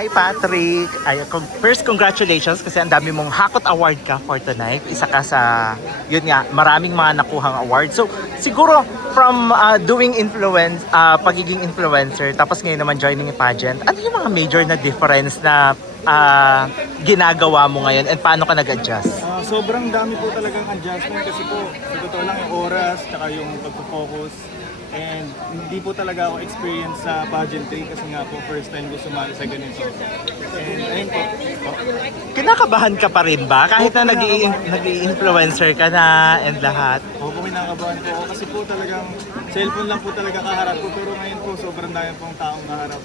Hi Patrick! First, congratulations kasi ang dami mong Hakot Award ka for tonight. Isa ka sa, yun nga, maraming mga nakuhang award. So, siguro from doing pagiging influencer, tapos ngayon naman joining a pageant, ano yung mga major na difference na ginagawa mo ngayon and paano ka nag-adjust? Sobrang dami po talagang adjustment kasi po sa totoo lang yung oras tsaka yung pagpo-focus. And hindi po talaga ako experience sa pageantry kasi nga po first time ko sumali sa ganito. And ayun po. Kinakabahan ka pa rin ba? Kahit na nag-i-influencer ka na and lahat? Opo, kinakabahan po ako kasi po talagang cellphone lang po talaga kaharap ko. Pero ngayon po sobrang dami pong taong kaharap.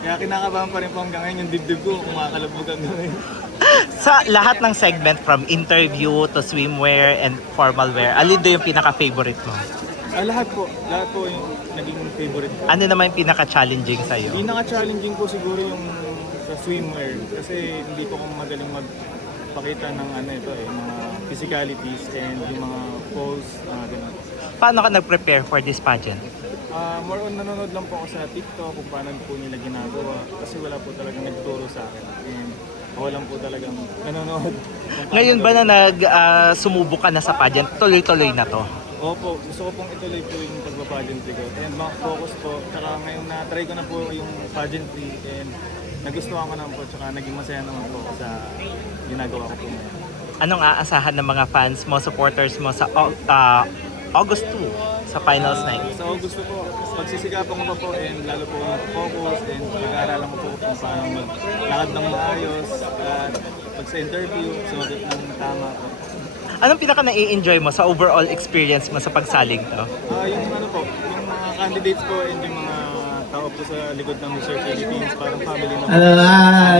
Kaya kinakabahan pa rin po hanggang ngayon yung dibdib ko kumakalabog hanggang ngayon. Sa lahat ng segment from interview to swimwear and formal wear, alin doon yung pinaka-favorite mo? Lahat po yung naging favorite ko. Ano naman yung pinaka-challenging sa'yo? Pinaka-challenging po siguro yung sa swimwear kasi hindi po ako magaling magpakita ng mga physicalities and yung mga pose, ganun. Paano ka nag-prepare for this pageant? More on nanonood lang po ako sa TikTok kung paano po nila ginagawa kasi wala po talagang nagturo sa akin and ako lang po talagang nanonood. Ngayon ba na sumubok ka na sa pageant, tuloy-tuloy na to? Opo, gusto ko pong ituloy po yung pagpa-pageantry ko and focus po, tsaka ngayon na-try ko na po yung pageantry and nagustuhan ko naman po, tsaka naging masaya naman po sa ginagawa ko po ngayon. Anong aasahan ng mga fans mo, supporters mo sa August 2 sa finals night? Sa August po, pagsisikapan ko pa po and lalo po mag-focus and pag-aaralan ko po kung paano maglakad ng maayos at pag sa interview, sumagot ng tama po. Anong pinaka na-i-enjoy mo sa overall experience mo sa pagsaling to? Yung yung mga candidates po and yung mga tao po sa likod ng Mr. Philippines, parang family na.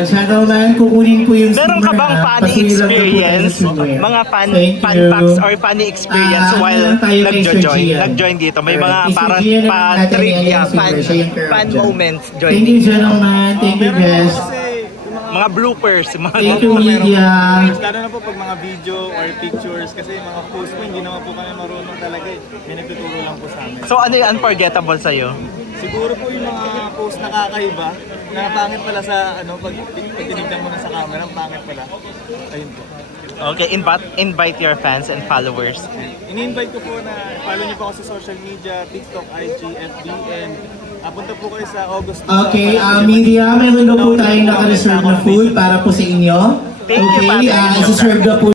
Shadow man, kukunin ko yung Meron ka bang funny experience? Mga fan facts or funny experience while nag-join dito? May mga parang trivia, fan moments joining. Thank you, gentlemen. Thank you, guys. Mga bloopers. Thank you, media. Lalo na po pag mga video or pictures kasi mga post mo, hindi naman po kami marunong talaga eh. May nagtuturo lang po sa amin. So ano yung unforgettable sa'yo? Siguro po yung mga post na kakaiba, na pangit pala sa pag tinignan mo na sa camera, pangit pala. Ayun po. Okay, invite your fans and followers. Ini-invite ko po na follow niyo po ako sa social media, TikTok, IG, FB, and punta po kayo sa August. Okay, media, meron na po tayong naka-reserve na food para po sa inyo. Thank you, Okay, Patrick. isi-serve na po